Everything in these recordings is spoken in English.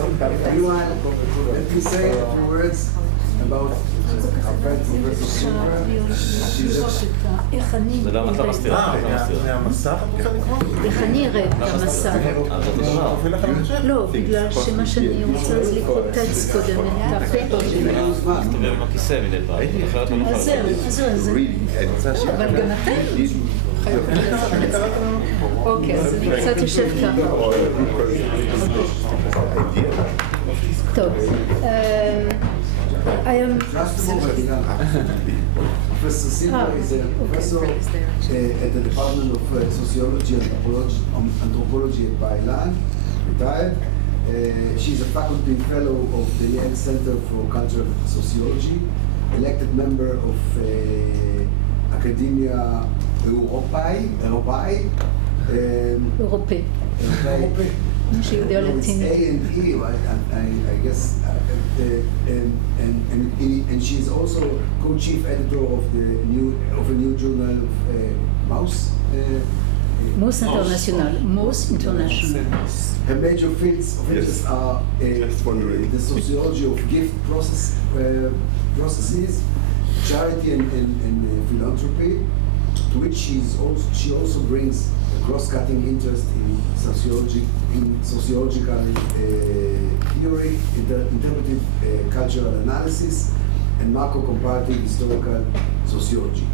Let me say a few words about our friend Professor Silber. זה לא המסך מסתיר. מהמסך את רוצה לקרוא? איך אני אראה את המסך? לא, בגלל שמה שאני רוצה זה לקרוא טקסט קודם. מסתובב עם הכיסא מדי פעם. אז זהו. אבל גם אתם? אוקיי, אז אני קצת יושב ככה. טוב. I am Professor Silber is a professor at the Department of Sociology and Anthropology at Bar Ilan, retired. She's a faculty fellow of the Yale Center for Cultural Sociology, elected member of Academia Europei. It's A&E, I guess, and she's also co-chief editor of a new journal, Mouse International. Her major fields of interest are the sociology of gift processes, charity and philanthropy, to which she also brings a cross-cutting interest in sociological theory, interpretive cultural analysis, and macro-comparative historical sociology.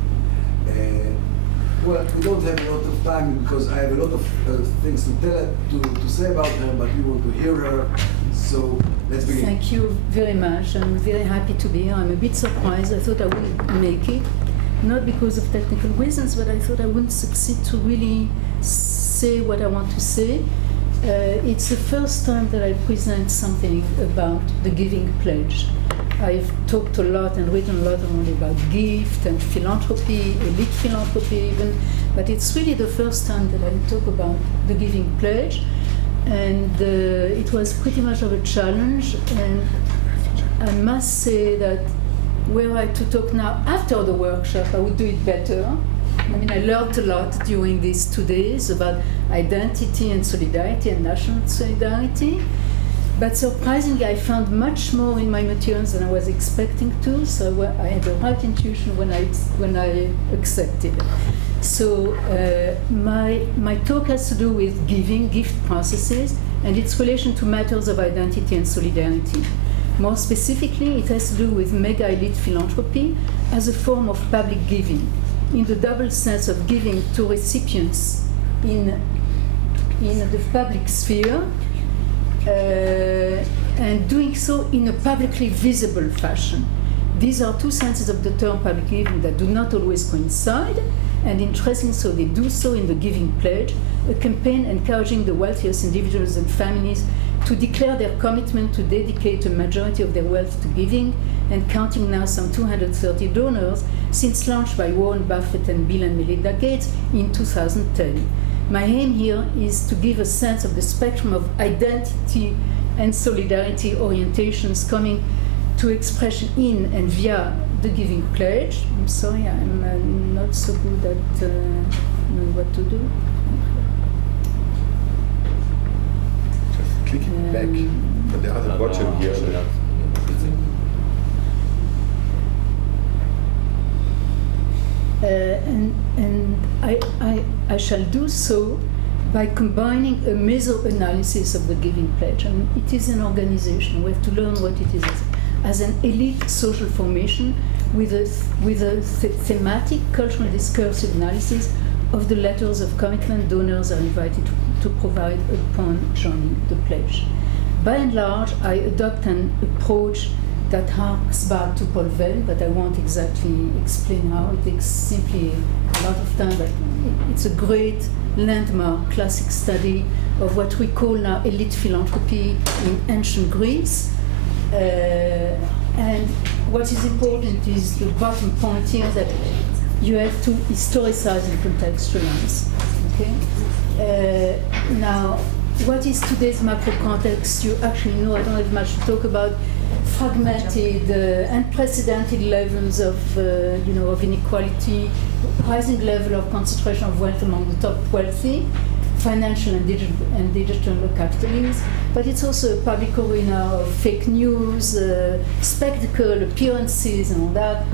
Well, we don't have a lot of time because I have a lot of things to say about her, but we want to hear her. So let's begin. Thank you very much. I'm very happy to be here. I'm a bit surprised. I thought I wouldn't make it. Not because of technical reasons, but I thought I wouldn't succeed to really say what I want to say. It's the first time that I present something about the Giving Pledge. I've talked a lot and written a lot only about gift and philanthropy, elite philanthropy even, but it's really the first time that I talk about the Giving Pledge. And it was pretty much of a challenge, and I must say that were I to talk now after the workshop, I would do it better. I mean, I learned a lot during these 2 days about identity and solidarity and national solidarity. But surprisingly, I found much more in my materials than I was expecting to, so I had the right intuition when I accepted. So my talk has to do with giving, gift processes, and its relation to matters of identity and solidarity. More specifically, it has to do with mega-elite philanthropy as a form of public giving, in the double sense of giving to recipients in the public sphere, and doing so in a publicly visible fashion. These are two senses of the term public giving that do not always coincide, and interesting so they do so in the Giving Pledge, a campaign encouraging the wealthiest individuals and families to declare their commitment to dedicate a majority of their wealth to giving, and counting now some 230 donors since launched by Warren Buffett and Bill and Melinda Gates in 2010. My aim here is to give a sense of the spectrum of identity and solidarity orientations coming to expression in and via the Giving Pledge. I'm sorry, I'm not so good at knowing what to do. Clicking back on the other bottom here. And I shall do so by combining a meta-analysis of the Giving Pledge. And it is an organization. We have to learn what it is as an elite social formation with a thematic, cultural discursive analysis of the letters of commitment donors are invited to provide upon joining the pledge. By and large, I adopt an approach that harks back to Paul Vell, but I won't exactly explain how. It takes simply a lot of time, but it's a great landmark classic study of what we call now elite philanthropy in ancient Greece. And what is important is the bottom point here, that you have to historicize and contextualize. Okay? Now, what is today's macro context? You actually know, I don't have much to talk about. Fragmented, unprecedented levels of inequality, rising level of concentration of wealth among the top wealthy, financial and digital capitalism, but it's also a public arena of fake news, spectacle, appearances, and all that.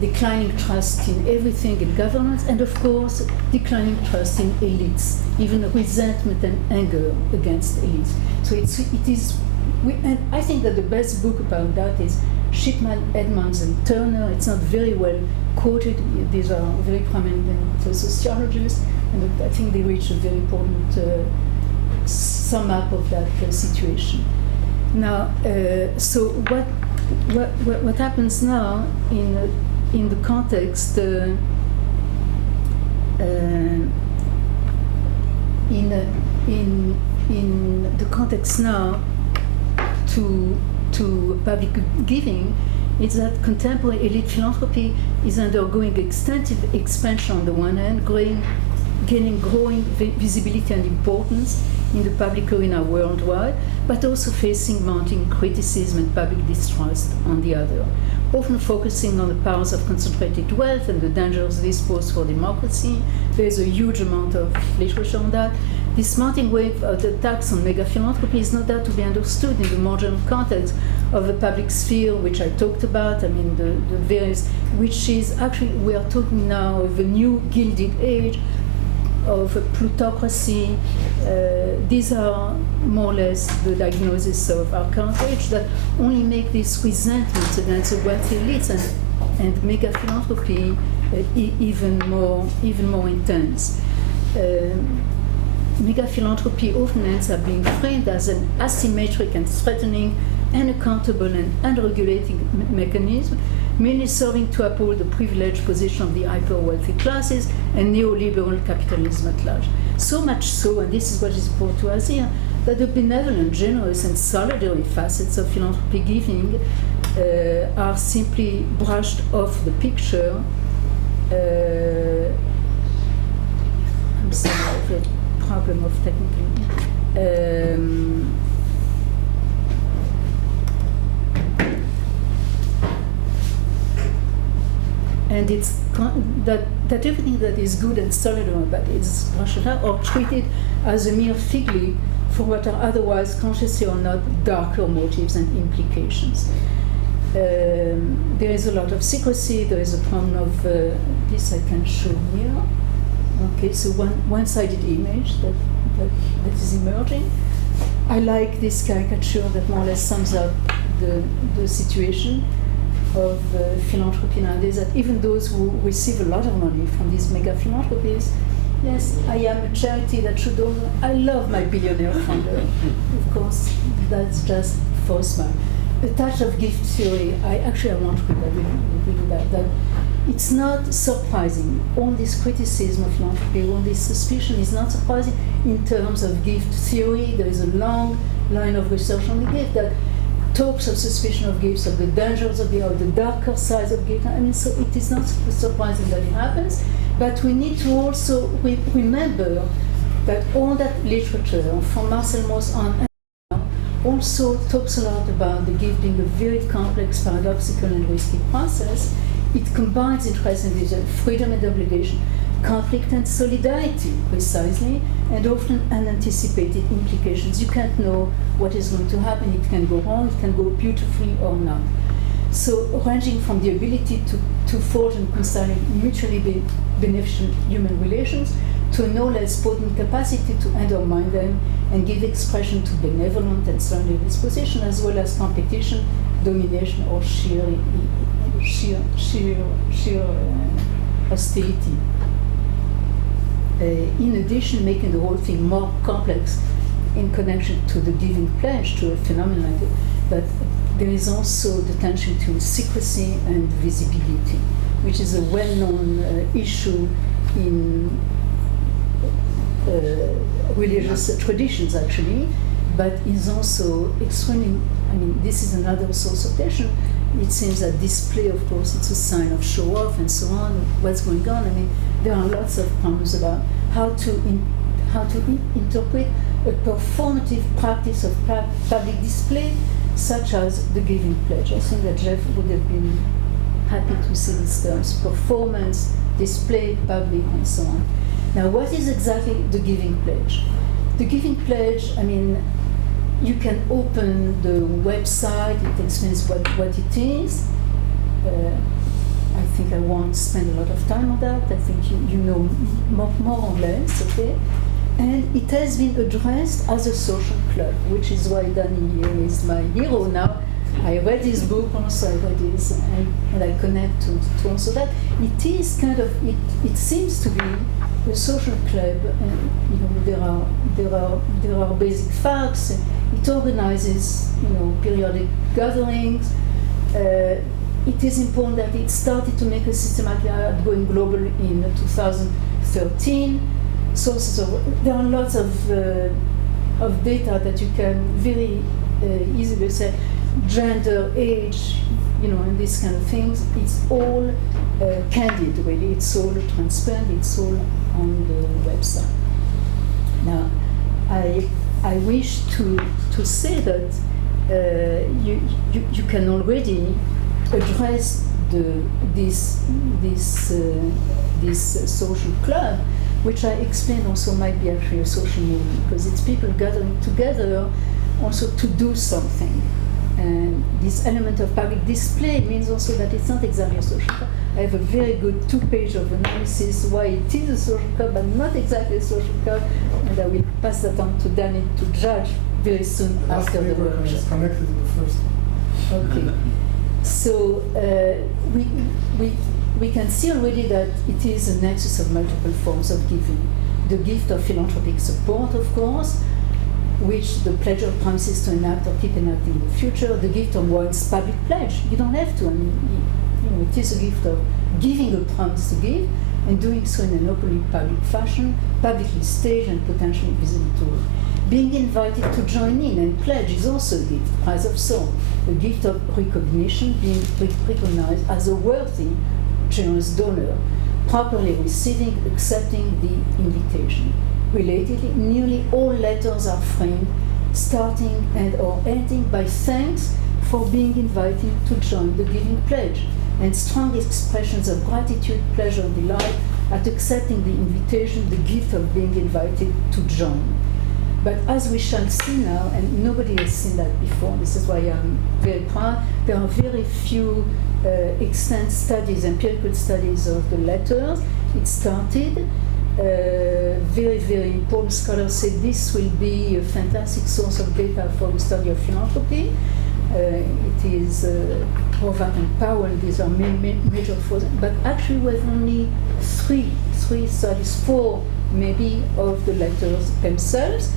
Declining trust in everything in governance, and of course declining trust in elites, even resentment and anger against elites. So and I think that the best book about that is Shipman, Edmonds, and Turner. It's not very well quoted. These are very prominent sociologists, and I think they reach a very important sum up of that situation. Now, so what happens now in the context in the context now to public giving is that contemporary elite philanthropy is undergoing extensive expansion on the one hand, gaining growing visibility and importance in the public arena worldwide, but also facing mounting criticism and public distrust on the other, often focusing on the powers of concentrated wealth and the dangers this poses for democracy. There is a huge amount of literature on that. This mounting wave of the attacks on mega-philanthropy is not that to be understood in the more general context of the public sphere, which I talked about. I mean, the various, which is actually, we are talking now of a new gilded age, of a plutocracy. These are more or less the diagnosis of our current age that only make this resentment against the wealthy elites and mega-philanthropy even more intense. Mega-philanthropy often ends up being framed as an asymmetric and threatening, unaccountable and unregulating mechanism, mainly serving to uphold the privileged position of the hyper-wealthy classes and neoliberal capitalism at large. So much so, and this is what is important to us here, that the benevolent, generous, and solidary facets of philanthropy giving are simply brushed off the picture. I'm sorry, I have a problem of technical. And it's that everything that is good and solid about it is brushed out or treated as a mere fig leaf for what are otherwise, consciously or not, darker motives and implications. There is a lot of secrecy. There is a problem of this I can show here. Okay, so one-sided image that is emerging. I like this caricature that more or less sums up the situation of philanthropy nowadays, that even those who receive a lot of money from these mega philanthropies, yes, I am a charity that should own, I love my billionaire funder. Of course, that's just false smile. A touch of gift theory, I want to read that it's not surprising. All this criticism of philanthropy, all this suspicion is not surprising in terms of gift theory. There is a long line of research on the gift that talks of suspicion of gifts, of the dangers of the darker sides of gifts. I mean, so it is not surprising that it happens, but we need to also remember that all that literature, from Marcel Mauss on, also talks a lot about the gift being a very complex, paradoxical, and risky process. It combines, interestingly, freedom and obligation, conflict and solidarity, precisely, and often unanticipated implications. You can't know what is going to happen. It can go wrong, it can go beautifully or not. So ranging from the ability to forge and conciliate mutually beneficial human relations to a no less potent capacity to undermine them and give expression to benevolent and surrender disposition, as well as competition, domination, or sheer hostility. In addition, making the whole thing more complex in connection to the giving pledge, to a phenomenon like it, but there is also the tension between secrecy and visibility, which is a well-known issue in religious traditions, actually, but is also extremely, I mean, this is another source of tension. It seems that display, of course, it's a sign of show-off and so on, what's going on. I mean, there are lots of problems about how to interpret a performative practice of public display, such as the giving pledge. I think that Jeff would have been happy to see these terms: performance, display, public, and so on. Now, what is exactly the Giving Pledge? The Giving Pledge, I mean, you can open the website, it explains what it is. I think I won't spend a lot of time on that. I think you know more or less, okay? And it has been addressed as a social club, which is why Danny here is my hero now. I read his book also, I read his, and I connect to also that. It is kind of, it seems to be a social club, and you know, there are basic facts. It organizes, you know, periodic gatherings. It is important that it started to make a systematic art going global in 2013. Sources of, there are lots of data that you can very easily say, gender, age, you know, and these kind of things. It's all candid, really. It's all transparent. It's all on the website. Now, I wish to say that you can already address this social club, which I explained also might be actually a social movement, because it's people gathering together also to do something. And this element of public display means also that it's not exactly a social club. I have a very good 2-page of analysis why it is a social club, but not exactly a social club, and I will pass that on to Danny to judge very soon after the workshop. It's connected to the first one. Okay. So we can see already that it is a nexus of multiple forms of giving. The gift of philanthropic support, of course, which the pledge promises to enact or keep enacting in the future. The gift of one's public pledge. You don't have to. I mean, you know, it is a gift of giving a promise to give and doing so in an openly public fashion, publicly staged and potentially visible to all. Being invited to join in and pledge is also a gift, prize of soul, a gift of recognition, being recognized as a worthy, generous donor, properly receiving, accepting the invitation. Relatedly, nearly all letters are framed, starting and or ending by thanks for being invited to join the Giving Pledge, and strong expressions of gratitude, pleasure, and delight at accepting the invitation, the gift of being invited to join. But as we shall see now, and nobody has seen that before, this is why I'm very proud, there are very few extant studies, empirical studies of the letters. It started. Very, very important scholars say this will be a fantastic source of data for the study of philanthropy. It is Horvath and Powell, these are major forces, but actually we have only three studies, 4 maybe, of the letters themselves.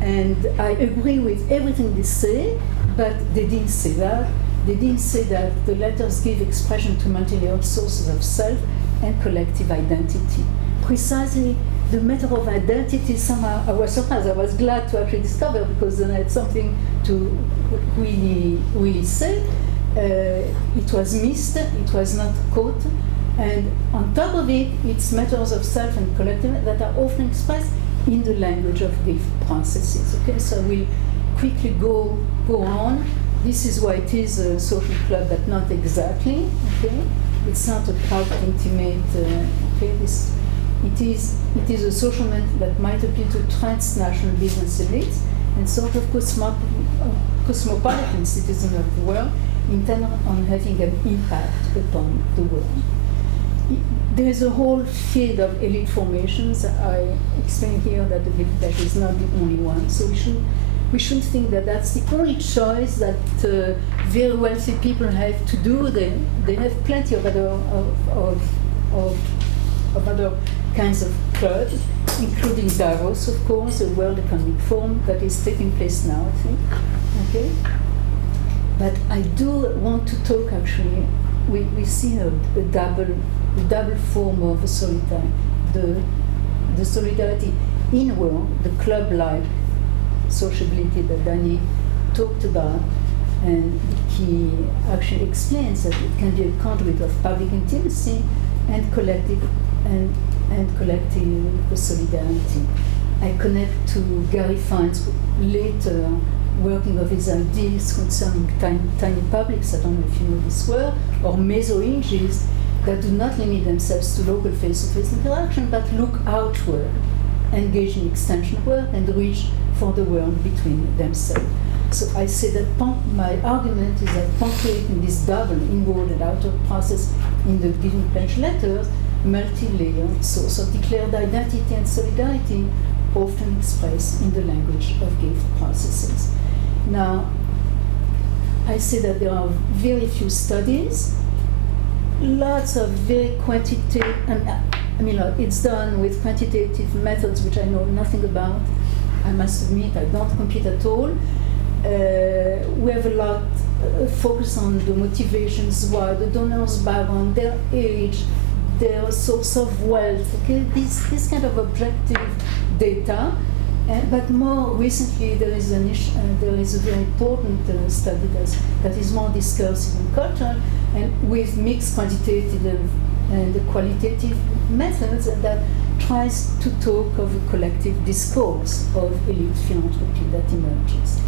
And I agree with everything they say, but they didn't say that. They didn't say that the letters give expression to multi-layered sources of self and collective identity. Precisely the matter of identity, somehow I was surprised. I was glad to actually discover, because then I had something to really say. It was missed, it was not caught, and on top of it, it's matters of self and collective that are often expressed in the language of gift processes. Okay, so we'll quickly go on. This is why it is a social club, but not exactly. Okay, it's not a proud, intimate. Okay, it is a social movement that might appeal to transnational business elites and sort of cosmopolitan citizens of the world, intent on having an impact upon the world. There is a whole field of elite formations. I explain here that the Giving Pledge is not the only one, so we shouldn't think that that's the only choice that very wealthy people have to do. They have plenty of other kinds of clubs, including Davos, of course, the World Economic Forum that is taking place now, I think. Okay, but I do want to talk. Actually, we see a double form of solidarity. The solidarity in the world, the club-like sociability that Danny talked about, and he actually explains that it can be a conduit of public intimacy and collective solidarity. I connect to Gary Fine's later working of his ideas concerning tiny publics. I don't know if you know this word, or meso-images. that do not limit themselves to local face-to-face interaction, but look outward, engage in extension work, and reach for the world between themselves. So I say that my argument is that punctuating this double inward and outward process in the given pledge letters, multi-layered source of declared identity and solidarity, often expressed in the language of gift processes. Now, I say that there are very few studies, lots of very quantitative, it's done with quantitative methods which I know nothing about. I must admit, I don't compete at all. We have a lot focus on the motivations, why the donors' background, their age, their source of wealth, okay? This kind of objective data. But more recently, there is a very important study that is more discursive and cultural, and with mixed quantitative and qualitative methods that tries to talk of a collective discourse of elite philanthropy that emerges.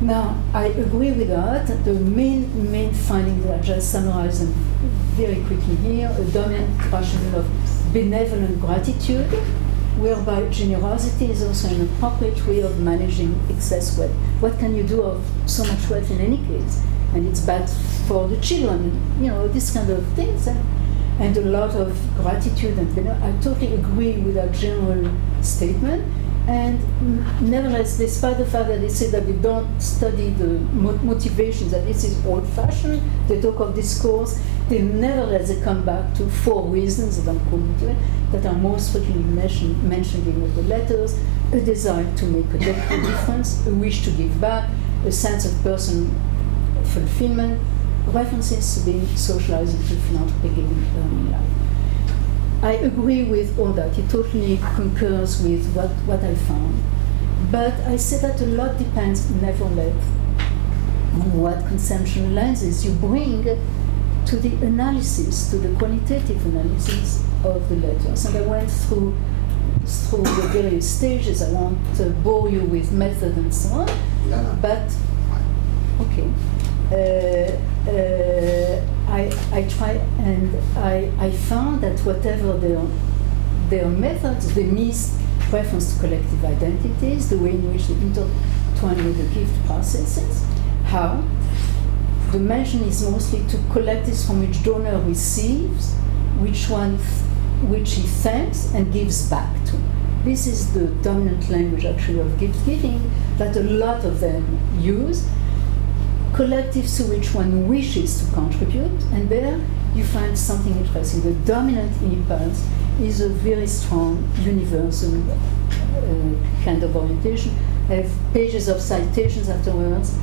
Now, I agree with that. The main findings are just summarized very quickly here. A dominant rationale of benevolent gratitude, whereby generosity is also an appropriate way of managing excess wealth. What can you do of so much wealth in any case? And it's bad for the children, this kind of things. And a lot of gratitude. And I totally agree with that general statement. And nevertheless, despite the fact that they say that they don't study the motivations, that this is old-fashioned, they talk of discourse, they come back to 4 reasons that I'm calling to it, that are most frequently mentioned in the letters: a desire to make a difference, a wish to give back, a sense of personal fulfillment, references to being socialized into philanthropy in early life. I agree with all that. It totally concurs with what I found. But I say that a lot depends, nevertheless, on what consumption lenses you bring to the analysis, to the qualitative analysis of the letters. And I went through the various stages. I won't bore you with method and so on. But, okay. I try, and I found that whatever their methods, they miss reference to collective identities, the way in which they intertwine with the gift processes. How? The mention is mostly to collectives from which donor receives, which he thanks and gives back to. This is the dominant language actually of gift giving that a lot of them use. Collectives to which one wishes to contribute, and there you find something interesting. The dominant impulse is a very strong universal kind of orientation. I have pages of citations afterwards,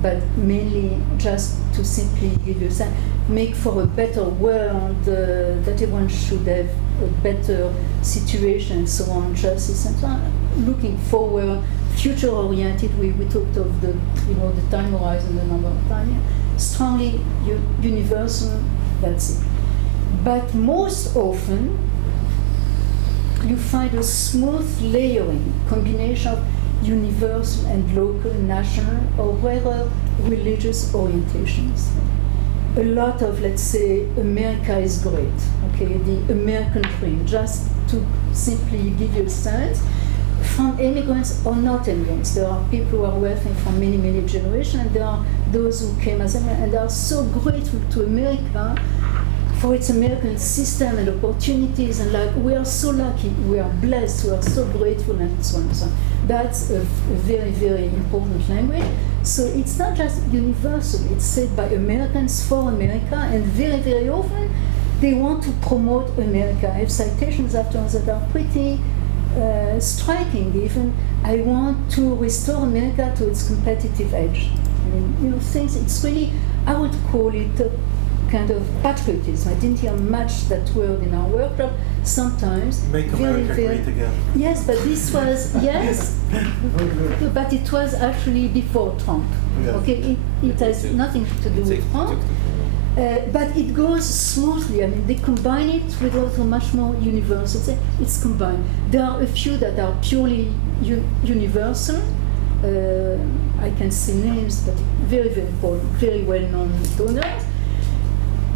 but mainly just to simply give you a sense, make for a better world, that everyone should have a better situation, and so on, justice and so on. Looking forward, future-oriented, we talked of the time horizon, the number of time, strongly universal, that's it. But most often, you find a smooth layering, combination of universal and local, national, or rather religious orientations. A lot of, let's say, America is great, okay, the American dream, just to simply give you a sense, from immigrants or not immigrants. There are people who are wealthy from many, many generations, and there are those who came as immigrants, and they are so grateful to America for its American system and opportunities, and like, we are so lucky, we are blessed, we are so grateful, and so on and so on. That's a very, very important language. So it's not just universal, it's said by Americans for America, and very, very often they want to promote America. I have citations afterwards that are pretty striking. Even, I want to restore America to its competitive edge. I mean, things, it's really, I would call it a kind of patriotism. I didn't hear much that word in our workshop. Sometimes. Make America great again. Yes, but this was, yes, but it was actually before Trump. Yeah. Okay, it has nothing to do with Trump. But it goes smoothly. I mean, they combine it with also much more universal. It's combined. There are a few that are purely universal. I can see names, but very, very important, very well-known donors.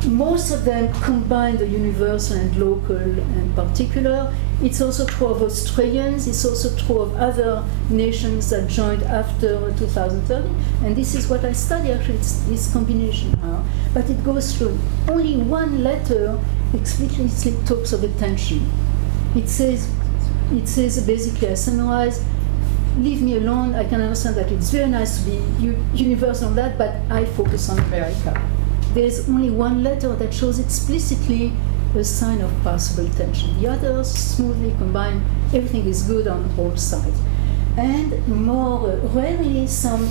most of them combine the universal and local and particular. It's also true of Australians. It's also true of other nations that joined after 2013. And this is what I study, actually, it's this combination now. But it goes through. Only one letter explicitly talks of attention. It says basically, I summarize, leave me alone. I can understand that it's very nice to be universal on that, but I focus on America. There's only one letter that shows explicitly a sign of possible tension. The others smoothly combine, everything is good on all sides. And more rarely, some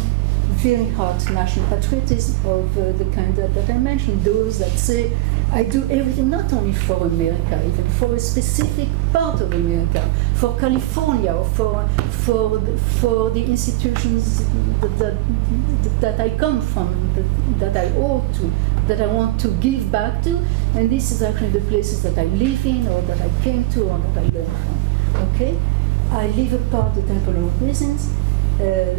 very hot national patriotism of the kind that I mentioned, those that say, I do everything not only for America, even for a specific part of America, for California, or for the institutions that I come from, that I owe to, that I want to give back to, and this is actually the places that I live in, or that I came to, or that I learned from. Okay, I leave apart the temporal reasons.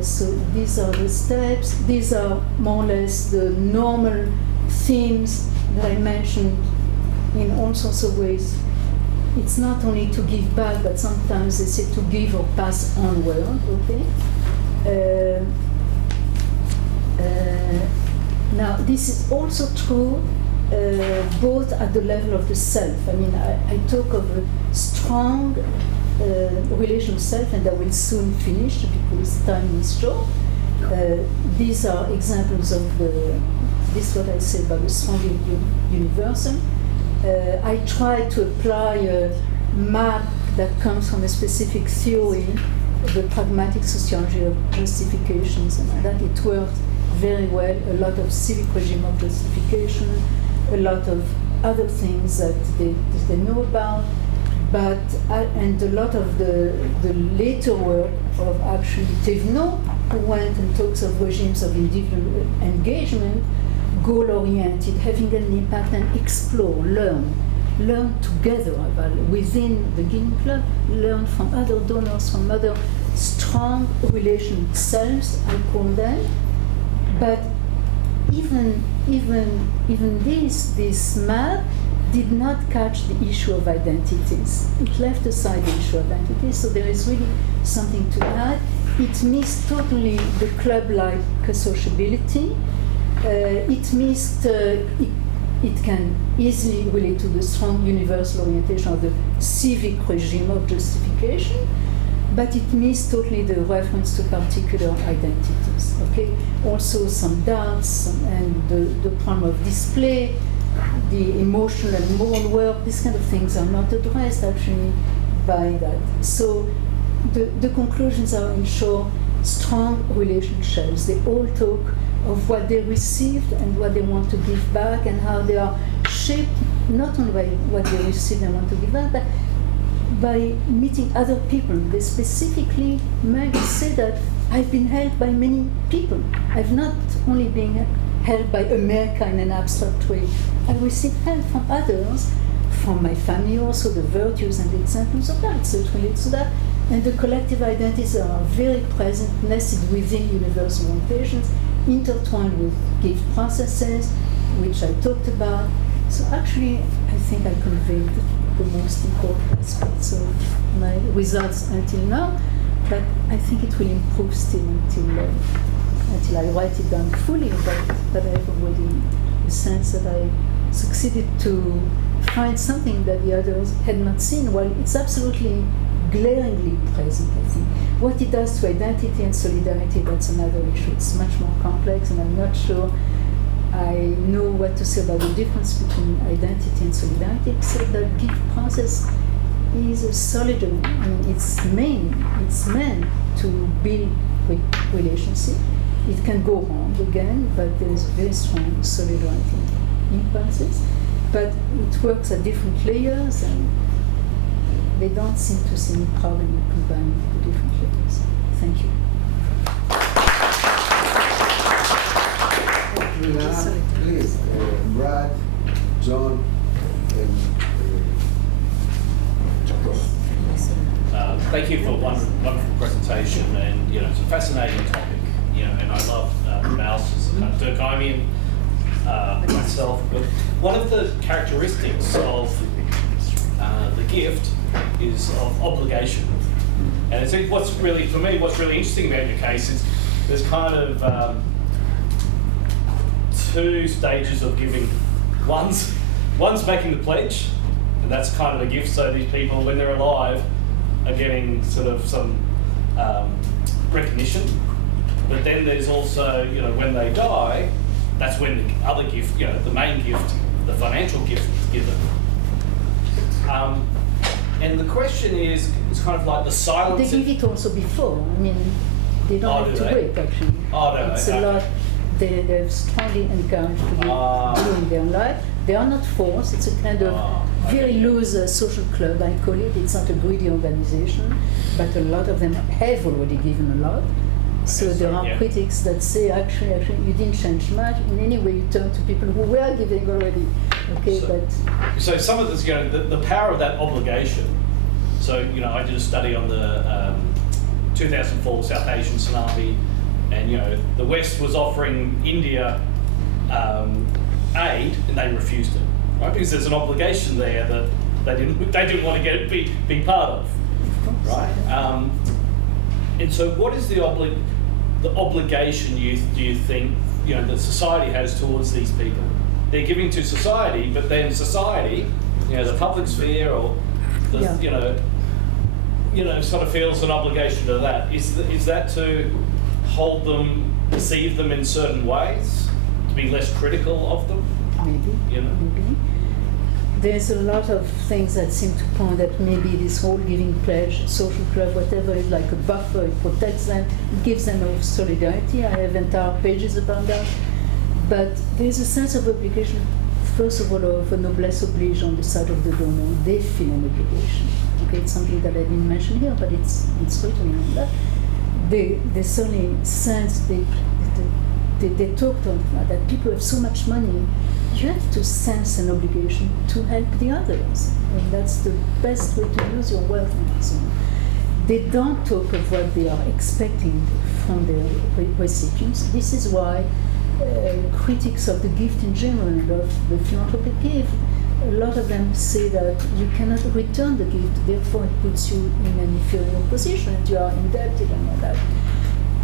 So these are the steps. These are more or less the normal themes that I mentioned in all sorts of ways. It's not only to give back, but sometimes they say to give or pass onward, okay? Now, this is also true both at the level of the self. I mean, I talk of a strong relation of self, and I will soon finish because time is short. These are examples of this is what I say about the strong universal. I try to apply a map that comes from a specific theory, the pragmatic sociology of justifications, and that it worked very well. A lot of civic regime of justification, a lot of other things that they know about, but and a lot of the later work of actually Thévenot, who went and talks of regimes of individual engagement, goal-oriented, having an impact, and explore, learn together within the Guinea Club, learn from other donors, from other strong relation selves, I call them. But even this map did not catch the issue of identities. It left aside the issue of identities, so there is really something to add. It missed totally the club-like sociability. It missed, it can easily relate to the strong universal orientation of the civic regime of justification, but it missed totally the reference to particular identities, okay? Also some doubts and the problem of display, the emotional and moral work, these kind of things are not addressed actually by that. So the conclusions are, in short, strong relationships. They all talk of what they received and what they want to give back, and how they are shaped not only by what they received and want to give back, but by meeting other people. They specifically say that I've been helped by many people. I've not only been helped by America in an abstract way. I received help from others, from my family also, the virtues and the examples of that. So it relates to that. And the collective identities are very present, nested within universal orientations, intertwined with gift processes, which I talked about. So actually, I think I conveyed the most important aspects of my results until now, but I think it will improve still until I write it down fully, but I have already a sense that I succeeded to find something that the others had not seen. Well, it's absolutely glaringly present, I think. What it does to identity and solidarity, that's another issue. It's much more complex, and I'm not sure I know what to say about the difference between identity and solidarity, except that gift process is a solidary. I mean, it's meant to build relationship. It can go wrong again, but there's very strong solidarity impulses. But it works at different layers, and they don't seem to see any problem in combining the different layers. Thank you. Please, Brad, John, and thank you for a wonderful presentation, and it's a fascinating topic, and I love Mouse's kind of Durkheimian myself, but one of the characteristics of the gift is of obligation. And it's what's really, for me, what's really interesting about your case is there's kind of two stages of giving. One's making the pledge, and that's kind of a gift. So these people, when they're alive, are getting sort of some recognition. But then there's also, when they die, that's when the other gift, the main gift, the financial gift is given. And the question is, it's kind of like the silence. They give it also before. I mean, they don't have to wait, actually. Oh, no, it's a lot. They're strongly encouraged to be doing their life. They are not forced. It's a kind of very loose social club, I call it. It's not a greedy organization, but a lot of them have already given a lot. So there are critics that say, actually, you didn't change much. In any way, you turn to people who were giving already. Okay, so some of this, the power of that obligation. So, I did a study on the 2004 South Asian tsunami, and the West was offering India aid, and they refused it, right? Because there's an obligation there that they didn't want to be part of, right? And so, what is the obligation do you think that society has towards these people? They're giving to society, but then society, the public sphere, or the sort of feels an obligation to that. Is that to hold them, perceive them in certain ways, to be less critical of them? Maybe. Maybe. There's a lot of things that seem to point that maybe this whole giving pledge, social club, whatever, is like a buffer. It protects them, it gives them of solidarity. I have entire pages about that. But there's a sense of obligation, first of all, of a noblesse oblige on the side of the donor. They feel an obligation. Okay, it's something that I didn't mention here, but it's written in that. They certainly sense, they talked on that people have so much money. You have to sense an obligation to help the others. And that's the best way to use your wealth and so on. They don't talk of what they are expecting from their recipients. This is why critics of the gift in general and of the philanthropic gift, a lot of them say that you cannot return the gift, therefore it puts you in an inferior position and you are indebted and all that.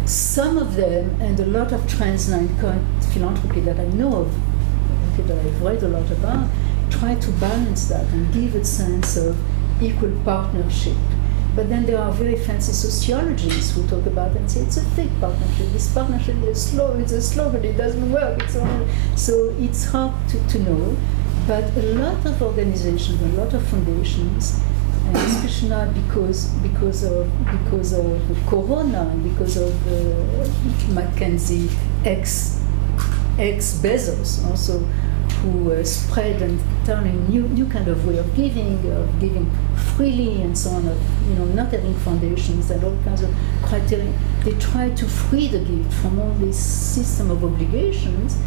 Some of them, and a lot of trends now in current philanthropy that I know of, that I've read a lot about, try to balance that and give a sense of equal partnership. But then there are very fancy sociologists who talk about it and say it's a fake partnership. This partnership is it's a slogan, it doesn't work. So it's hard to know. But a lot of organizations, a lot of foundations, and especially now because of the Corona and because of Mackenzie ex Bezos also, who spread and turning new kind of way of giving freely and so on, not having foundations and all kinds of criteria. They try to free the gift from all this system of obligations,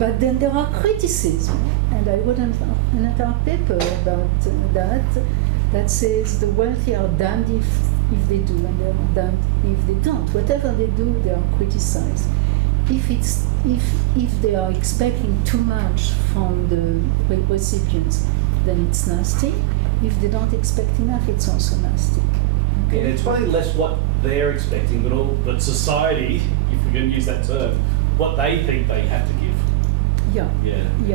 but then there are criticisms, and I wrote an entire paper about that says the wealthy are damned if they do, and they are damned if they don't. Whatever they do, they are criticized. If they are expecting too much from the recipients, then it's nasty. If they don't expect enough, it's also nasty. Okay. And it's probably less what they're expecting, but society, if we're going to use that term, what they think they have to give. Yeah.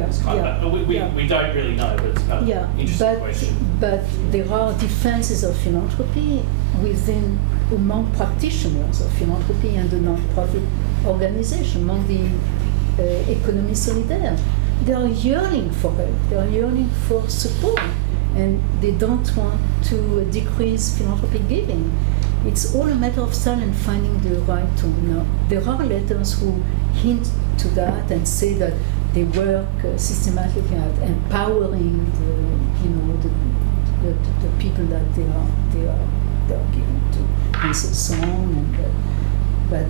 It's kind of, we don't really know, but it's kind of an interesting question. But there are defenses of philanthropy among practitioners of philanthropy and the non-profit organization, among the économie solidaire. They are yearning for help, they are yearning for support, and they don't want to decrease philanthropic giving. It's all a matter of style and finding the right tone. Now, there are letters who hint to that and say that they work systematically at empowering the people that they are giving to, and so on. But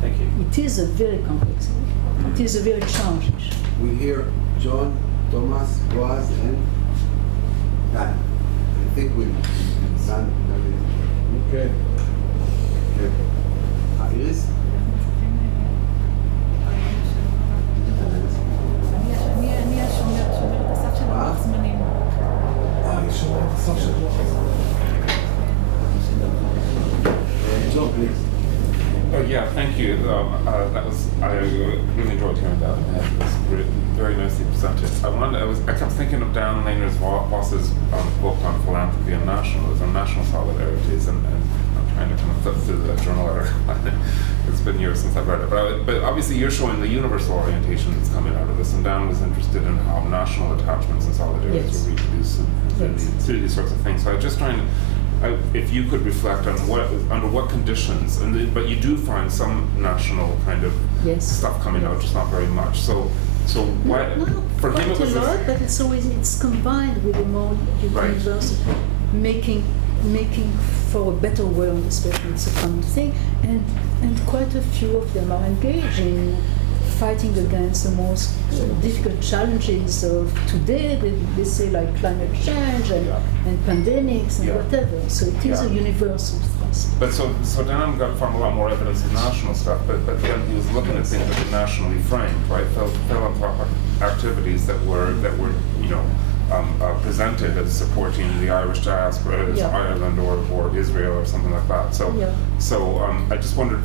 thank you. It is a very complex issue. It is a very challenging issue. We hear John, Thomas, Boaz, and Dan. I think we've done. Okay. Iris? Yeah, thank you. I really enjoyed hearing that. It was very nicely presented. I kept thinking of Dan Lehner's book on philanthropy and nationalism, national solidarities, and I'm trying to kind of flip through the journal article. It's been years since I've read it, but obviously you're showing the universal orientation that's coming out of this, and Dan was interested in how national attachments and solidarities were reproduced through these sorts of things. So I was just trying to. If you could reflect on under what conditions, but you do find some national kind of stuff coming out, just not very much. So why? For him, it was a lot, but it's combined with a more universal, making for a better world, especially it's a common thing, and quite a few of them are engaged in fighting against the most difficult challenges of today. They say like climate change and pandemics and whatever. So it is a universal thrust. But so Dan found a lot more evidence of national stuff. But then he was looking at things that were nationally framed, right? Philanthropic activities that were presented as supporting the Irish diaspora, as Ireland or Israel or something like that. So I just wondered,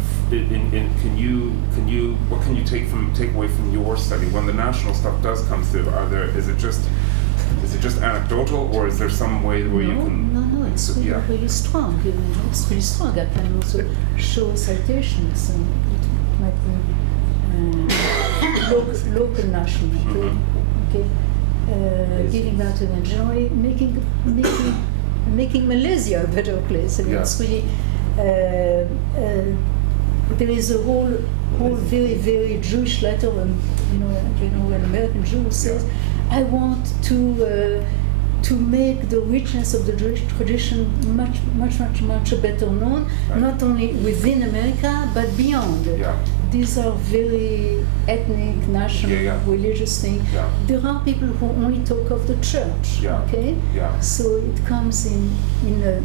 what can you take away from your study when the national stuff does come through? Is it just anecdotal, or is there some way where you can? No, it's really strong. It's really strong. I can also show citations, and it might be local, national. Okay. Giving that to them, generally making Malaysia a better place. I mean, it's really there is a whole very, very Jewish letter, an American Jew says, I want to make the richness of the Jewish tradition much better known, not only within America but beyond. These are very ethnic, national, religious things. There are people who only talk of the church. Okay, so it comes in a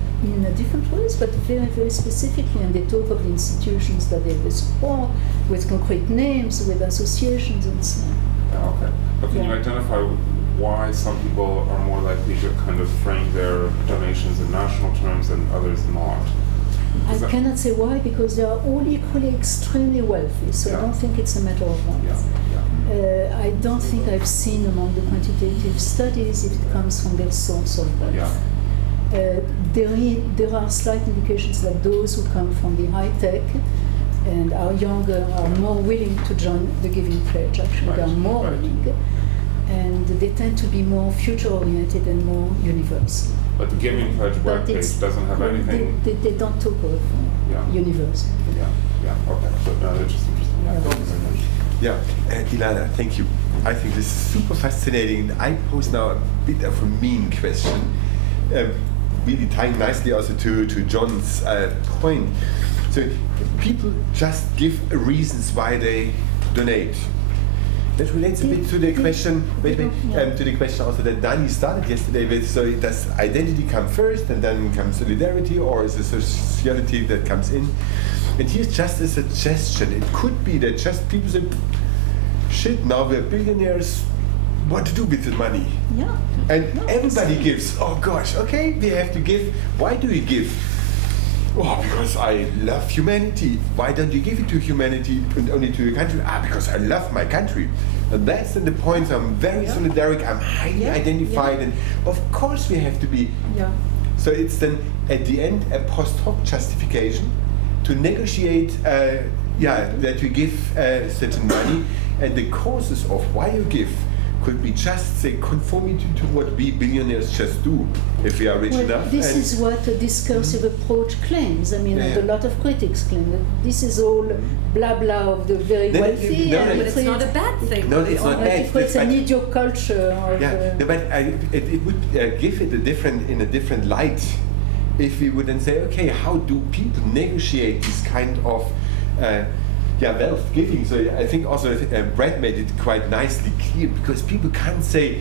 different ways, but very, very specifically, and they talk of the institutions that they support with concrete names, with associations, and so on. Okay, but can you identify why some people are more likely to kind of frame their donations in national terms and others not? I cannot say why, because they are all equally extremely wealthy, so I don't think it's a matter of want. I don't think I've seen among the quantitative studies if it comes from their source of wealth. There are slight indications that those who come from the high tech and are younger are more willing to join the Giving Pledge. Actually, they are more willing, and they tend to be more future-oriented and more universal. But the Giving Pledge webpage doesn't have anything. They don't talk of universal. Okay. So that's just interesting. Thank you very much. Ilana, thank you. I think this is super fascinating. I pose now a bit of a mean question, really tying nicely also to John's point. So people just give reasons why they donate. That relates a bit to the question. To the question also that Dani started yesterday with. So does identity come first, and then comes solidarity, or is it sociality that comes in? And here's just a suggestion. It could be that just people say, "Shit, now we're billionaires. What to do with the money?" And everybody gives. Oh gosh, okay, we have to give. Why do you give? Oh, because I love humanity. Why don't you give it to humanity and only to your country? Because I love my country. And that's the point. I'm very solidaric. I'm highly identified. And of course we have to be. So it's then at the end a post hoc justification to negotiate that you give certain money, and the causes of why you give could be just say conformity to what we billionaires just do if we are rich enough. This is what a discursive approach claims. I mean, and a lot of critics claim that this is all blah blah of the very wealthy. But it's not a bad thing. No, it's not bad. It's an idiot culture. But it would give it in a different light if we would then say, okay, how do people negotiate this kind of wealth giving? So I think also Brad made it quite nicely clear, because people can't say,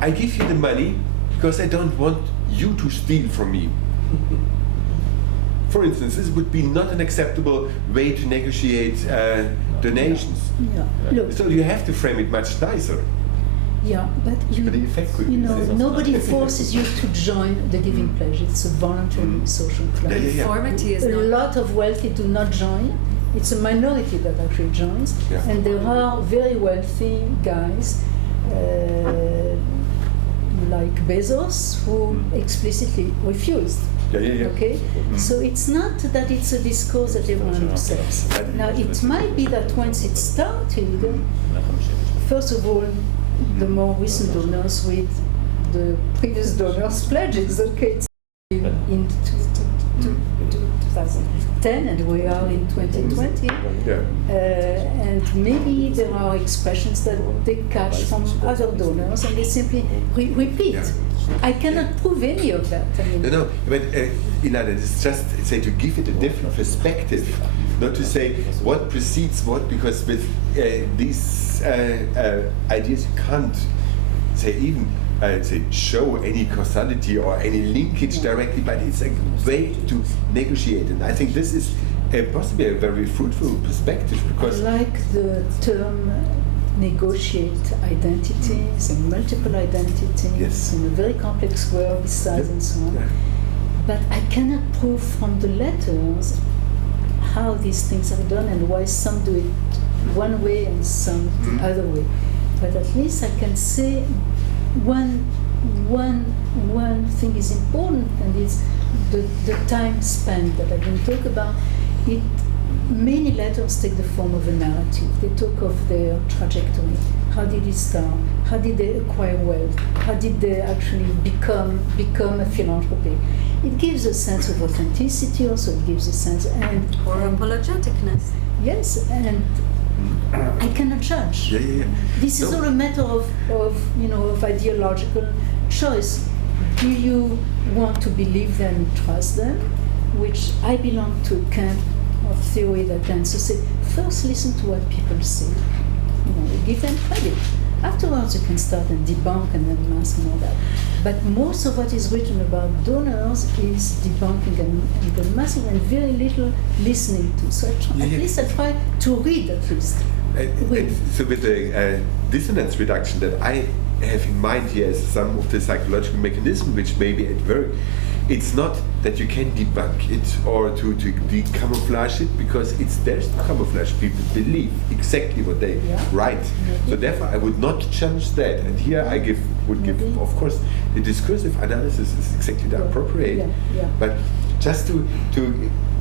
I give you the money because I don't want you to steal from me. For instance, this would be not an acceptable way to negotiate donations. Look, so you have to frame it much nicer. But the effect could be nobody forces you to join the Giving Pledge. It's a voluntary social club. Conformity is a lot of wealthy do not join. It's a minority that actually joins, and there are very wealthy guys like Bezos who explicitly refused. Okay, so it's not that it's a discourse that everyone accepts. Now it might be that once it started, first of all, the more recent donors with the previous donors' pledges. Okay, it's in 2010, and we are in 2020. And maybe there are expressions that they catch from other donors, and they simply repeat. I cannot prove any of that. I mean, no, but Ilana, it's just say to give it a different perspective, not to say what precedes what, because with these ideas you can't say even say show any causality or any linkage directly, but it's a way to negotiate, and I think this is possibly a very fruitful perspective, because I like the term negotiate identities and multiple identities in a very complex world besides and so on. But I cannot prove from the letters how these things are done and why some do it one way and some the other way. But at least I can say one thing is important, and it's the time span that I can talk about. Many letters take the form of a narrative. They talk of their trajectory. How did it start? How did they acquire wealth? How did they actually become a philanthropy? It gives a sense of authenticity. Also, it gives a sense or apologeticness. Yes, and I cannot judge. This is all a matter of ideological choice. Do you want to believe them and trust them? Which I belong to a camp of theory that tends to say, first listen to what people say. Give them credit. Afterwards, you can start and debunk and then mask and all that. But most of what is written about donors is debunking and masking, and very little listening to. So at least I try to read at least. So with the dissonance reduction that I have in mind here as some of the psychological mechanism which may be at work, it's not that you can debunk it or to decamouflage it, because it's there to camouflage. People believe exactly what they write. So therefore I would not change that. And here I would give, of course, the discursive analysis is exactly the appropriate. But just to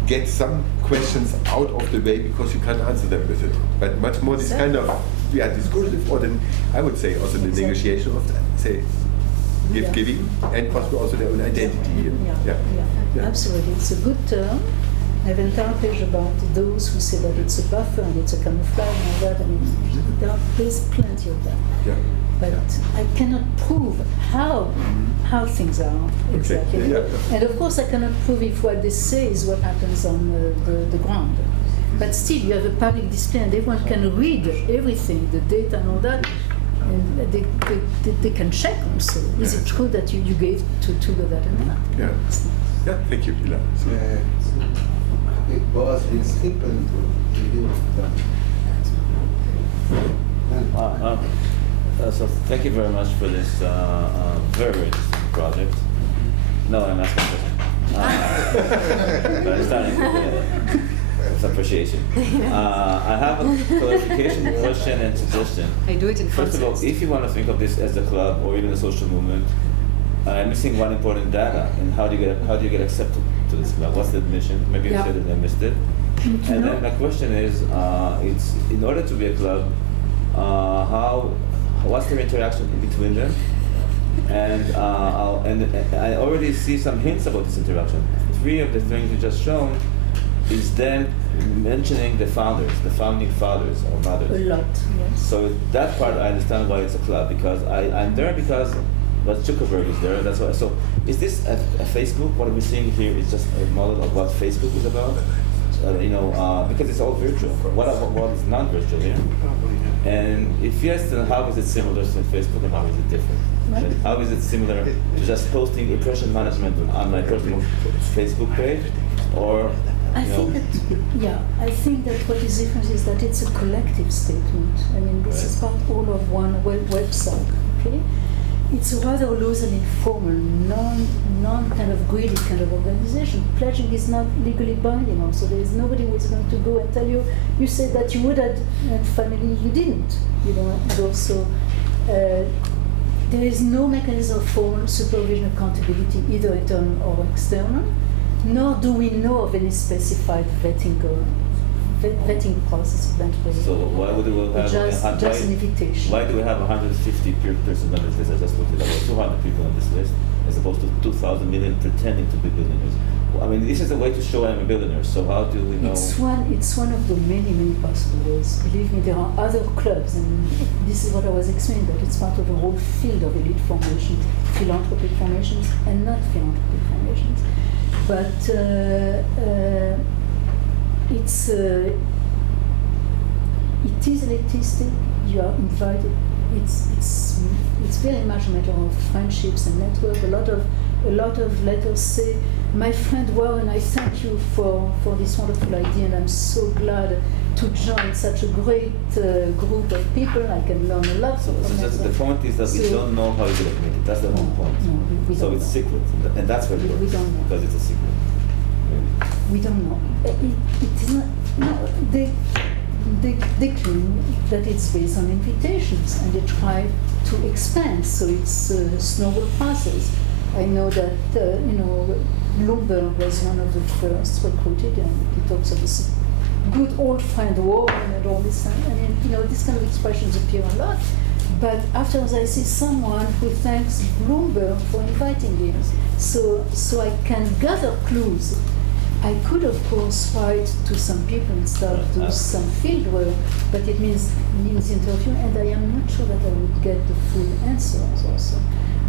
get some questions out of the way, because you can't answer them with it. But much more this kind of discursive, or then I would say also the negotiation of that, say, giving, and possibly also their own identity. Absolutely, it's a good term. I have an entire page about those who say that it's a buffer and it's a camouflage and all that. I mean, there's plenty of that. But I cannot prove how things are exactly. And of course, I cannot prove if what they say is what happens on the ground. But still, you have a public display, and everyone can read everything, the data and all that. And they can check also. Is it true that you gave to that and that? Thank you, Ilana. It was in Stipend to do So thank you very much for this very interesting project. No, I'm asking for but I'm starting with appreciation. I have a clarification question and suggestion. I do it in First of all, if you want to think of this as a club or even a social movement, I'm missing one important data. And how do you get accepted to this club? What's the mission? Maybe you said it and I missed it. And then my question is, it's in order to be a club, what's their interaction in between them? And I already see some hints about this interaction. 3 of the things you just shown is them mentioning the founders, the founding fathers or mothers. A lot, yes. So that part I understand why it's a club, because I'm there because Zuckerberg is there. That's why. So is this a Facebook? What we're seeing here is just a model of what Facebook is about. Because it's all virtual. What is non-virtual here? And if yes, then how is it similar to Facebook, and how is it different? Right. How is it similar to just posting impression management on my personal Facebook page, or? I think that what is different is that it's a collective statement. I mean, this is part all of one website, okay? it's a rather loose and informal, non kind of greedy kind of organization. Pledging is not legally binding also. There is nobody who is going to go and tell you, you said that you would and finally you didn't. You know, and also there is no mechanism of formal supervision accountability, either internal or external, nor do we know of any specified vetting process of that. So why would we have just an invitation? Why do we have 150 persons on this list? I just looked at about 200 people on this list, as opposed to 2,000 million pretending to be billionaires. Well, I mean, this is a way to show I'm a billionaire. So how do we know? It's one of the many possible ways. Believe me, there are other clubs, and this is what I was explaining. That it's part of a whole field of elite formations, philanthropic formations, and not philanthropic formations. But it is elitistic. You are invited. It's very much a matter of friendships and network. A lot of letters say, "My friend Warren, I thank you for this wonderful idea, and I'm so glad to join such a great group of people. I can learn a lot." So the point is that we don't know how you get admitted. That's the whole point. No, we so don't it's know. secret, and that's very important. We don't know. Because it's a secret. We don't know. It is not. No, they claim that it's based on invitations, and they try to expand. So it's a snowball process. I know that Bloomberg was one of the first recruited, and he talks of this good old friend Warren and all this. And these kind of expressions appear a lot. But afterwards, I see someone who thanks Bloomberg for inviting him. So I can gather clues. I could, of course, write to some people and start do some field work, but it means interview, and I am not sure that I would get the full answers also.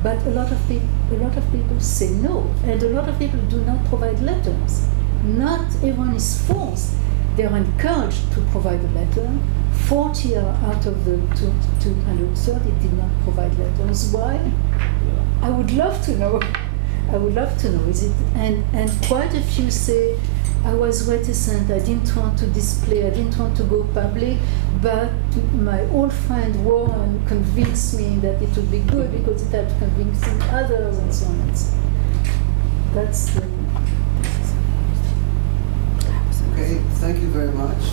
But a lot of people say no, and a lot of people do not provide letters. Not everyone is forced. They are encouraged to provide a letter. 40 out of the 230 did not provide letters. Why? I would love to know. I would love to know. Is it? And quite a few say, I was reticent. I didn't want to display. I didn't want to go public. But my old friend Warren convinced me that it would be good because it had convincing others and so on. That's the. Okay. Thank you very much.